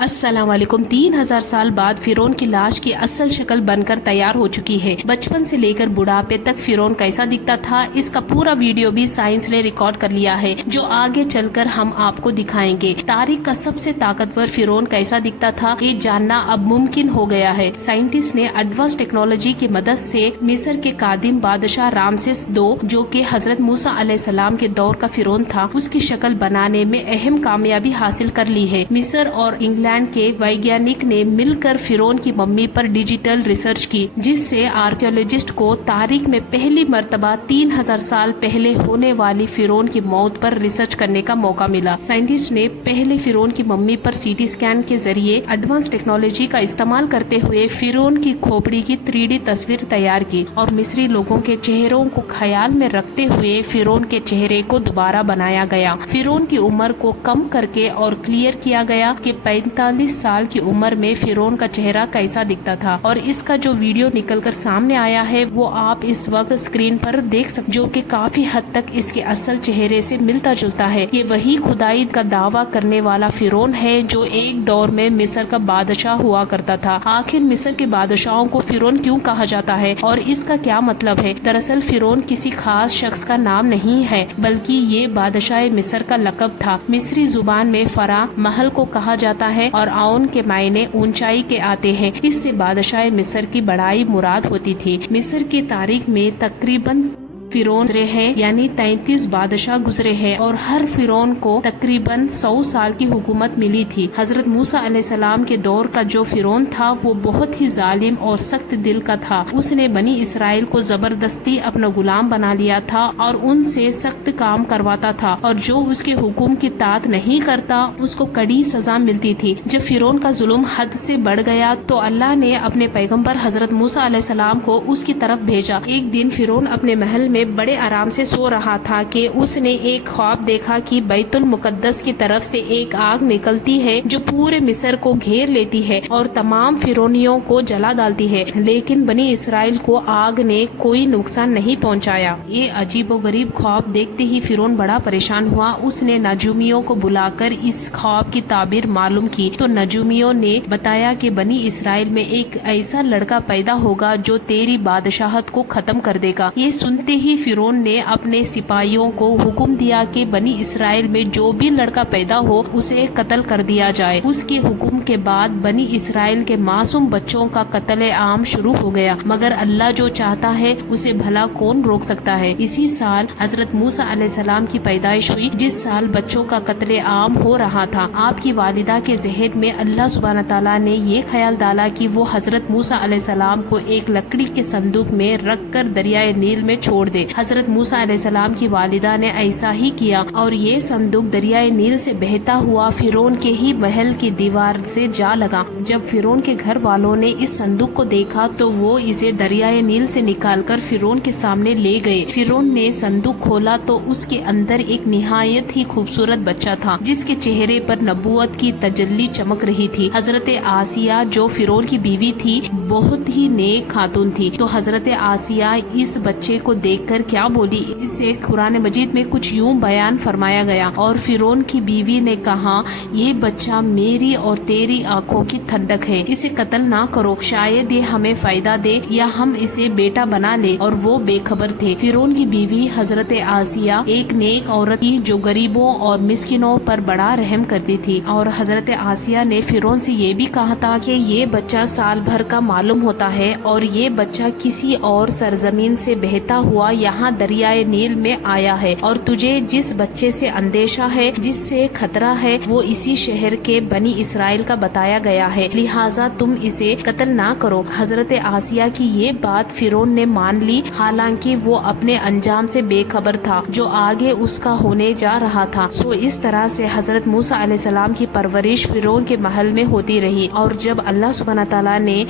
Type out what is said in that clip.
السلام علیکم۔ 3000 سال بعد فرعون کی لاش کی اصل شکل بن کر تیار ہو چکی ہے۔ بچپن سے لے کر بڑھاپے تک فرعون کیسا دکھتا تھا، اس کا پورا ویڈیو بھی سائنس نے ریکارڈ کر لیا ہے، جو آگے چل کر ہم آپ کو دکھائیں گے۔ تاریخ کا سب سے طاقتور فرعون کیسا دکھتا تھا، یہ جاننا اب ممکن ہو گیا ہے۔ سائنٹسٹ نے ایڈوانس ٹیکنالوجی کی مدد سے مصر کے قادم بادشاہ رامسیس II، جو کہ حضرت موسیٰ علیہ السلام کے دور کا فرعون تھا، اس کی شکل بنانے میں اہم کامیابی حاصل کر لی ہے۔ مصر اور انگلینڈ کے ویگیانک نے مل کر فرعون کی ممی پر ڈیجیٹل ریسرچ کی، جس سے آرکیولوجسٹ کو تاریخ میں پہلی مرتبہ 3000 سال پہلے ہونے والی فرعون کی موت پر ریسرچ کرنے کا موقع ملا۔ سائنٹسٹ نے پہلے فرعون کی ممی پر سی ٹی اسکین کے ذریعے ایڈوانس ٹیکنالوجی کا استعمال کرتے ہوئے فرعون کی کھوپڑی کی 3D تصویر تیار کی، اور مصری لوگوں کے چہروں کو خیال میں رکھتے ہوئے فرعون کے چہرے کو دوبارہ بنایا گیا۔ فرعون کی عمر کو کم کر کے اور کلیئر کیا گیا کہ 45 سال کی عمر میں فرعون کا چہرہ کیسا دکھتا تھا، اور اس کا جو ویڈیو نکل کر سامنے آیا ہے وہ آپ اس وقت اسکرین پر دیکھ سکتے، جو کہ کافی حد تک اس کے اصل چہرے سے ملتا جلتا ہے۔ یہ وہی خدائی کا دعویٰ کرنے والا فرعون ہے جو ایک دور میں مصر کا بادشاہ ہوا کرتا تھا۔ آخر مصر کے بادشاہوں کو فرعون کیوں کہا جاتا ہے اور اس کا کیا مطلب ہے؟ دراصل فرعون کسی خاص شخص کا نام نہیں ہے، بلکہ یہ بادشاہ مصر کا لقب تھا۔ مصری زبان میں فرا محل کو کہا جاتا ہے، اور آؤن کے معنی اونچائی کے آتے ہیں۔ اس سے بادشاہ مصر کی بڑائی مراد ہوتی تھی۔ مصر کی تاریخ میں تقریباً فرعون گزرے ہیں، یعنی 33 بادشاہ گزرے ہیں، اور ہر فرعون کو تقریباً 100 سال کی حکومت ملی تھی۔ حضرت موسیٰ علیہ السلام کے دور کا جو فرعون تھا وہ بہت ہی ظالم اور سخت دل کا تھا۔ اس نے بنی اسرائیل کو زبردستی اپنا غلام بنا لیا تھا اور ان سے سخت کام کرواتا تھا، اور جو اس کے حکم کی اطاعت نہیں کرتا اس کو کڑی سزا ملتی تھی۔ جب فرعون کا ظلم حد سے بڑھ گیا تو اللہ نے اپنے پیغمبر حضرت موسیٰ علیہ السلام کو اس کی طرف بھیجا۔ ایک دن فرعون اپنے محل میں بڑے آرام سے سو رہا تھا کہ اس نے ایک خواب دیکھا کہ بیت المقدس کی طرف سے ایک آگ نکلتی ہے جو پورے مصر کو گھیر لیتی ہے اور تمام فرعونیوں کو جلا ڈالتی ہے، لیکن بنی اسرائیل کو آگ نے کوئی نقصان نہیں پہنچایا۔ یہ عجیب و غریب خواب دیکھتے ہی فرعون بڑا پریشان ہوا۔ اس نے نجومیوں کو بلا کر اس خواب کی تعبیر معلوم کی تو نجومیوں نے بتایا کہ بنی اسرائیل میں ایک ایسا لڑکا پیدا ہوگا جو تیری بادشاہت کو ختم کر دے گا۔ یہ سنتے ہی فرعون نے اپنے سپاہیوں کو حکم دیا کہ بنی اسرائیل میں جو بھی لڑکا پیدا ہو اسے قتل کر دیا جائے۔ اس کے حکم کے بعد بنی اسرائیل کے معصوم بچوں کا قتل عام شروع ہو گیا، مگر اللہ جو چاہتا ہے اسے بھلا کون روک سکتا ہے۔ اسی سال حضرت موسیٰ علیہ السلام کی پیدائش ہوئی، جس سال بچوں کا قتل عام ہو رہا تھا۔ آپ کی والدہ کے ذہن میں اللہ سبحانہ تعالیٰ نے یہ خیال ڈالا کہ وہ حضرت موسیٰ علیہ السلام کو ایک لکڑی کے صندوق میں رکھ کر دریائے نیل میں چھوڑ دے۔ حضرت موسیٰ علیہ السلام کی والدہ نے ایسا ہی کیا، اور یہ صندوق دریائے نیل سے بہتا ہوا فرعون کے ہی محل کی دیوار سے جا لگا۔ جب فرعون کے گھر والوں نے اس صندوق کو دیکھا تو وہ اسے دریائے نیل سے نکال کر فرعون کے سامنے لے گئے۔ فرعون نے صندوق کھولا تو اس کے اندر ایک نہایت ہی خوبصورت بچہ تھا، جس کے چہرے پر نبوت کی تجلی چمک رہی تھی۔ حضرت آسیہ جو فرعون کی بیوی تھی بہت ہی نیک خاتون تھی، تو حضرت آسیہ اس بچے کو دیکھ کر کیا بولی، اسے قرآن مجید میں کچھ یوں بیان فرمایا گیا، اور فرعون کی بیوی نے کہا یہ بچہ میری اور تیری آنکھوں کی ٹھنڈک ہے، اسے قتل نہ کرو، شاید یہ ہمیں فائدہ دے یا ہم اسے بیٹا بنا لے۔ اور وہ بے خبر تھے۔ فرعون کی بیوی حضرت آسیہ ایک نیک عورت تھی جو غریبوں اور مسکینوں پر بڑا رحم کرتی تھی، اور حضرت آسیہ نے فرعون سے یہ بھی کہا تھا کہ یہ بچہ سال بھر کا معلوم ہوتا ہے، اور یہ بچہ کسی اور سرزمین سے بہتا ہوا یہاں دریائے نیل میں آیا ہے، اور تجھے جس بچے سے اندیشہ ہے، جس سے خطرہ ہے، وہ اسی شہر کے بنی اسرائیل کا بتایا گیا ہے، لہٰذا تم اسے قتل نہ کرو۔ حضرت آسیہ کی یہ بات فرعون نے مان لی، حالانکہ وہ اپنے انجام سے بے خبر تھا جو آگے اس کا ہونے جا رہا تھا۔ سو اس طرح سے حضرت موسیٰ علیہ السلام کی پرورش فرعون کے محل میں ہوتی رہی، اور جب اللہ سبحانہ تعالیٰ نے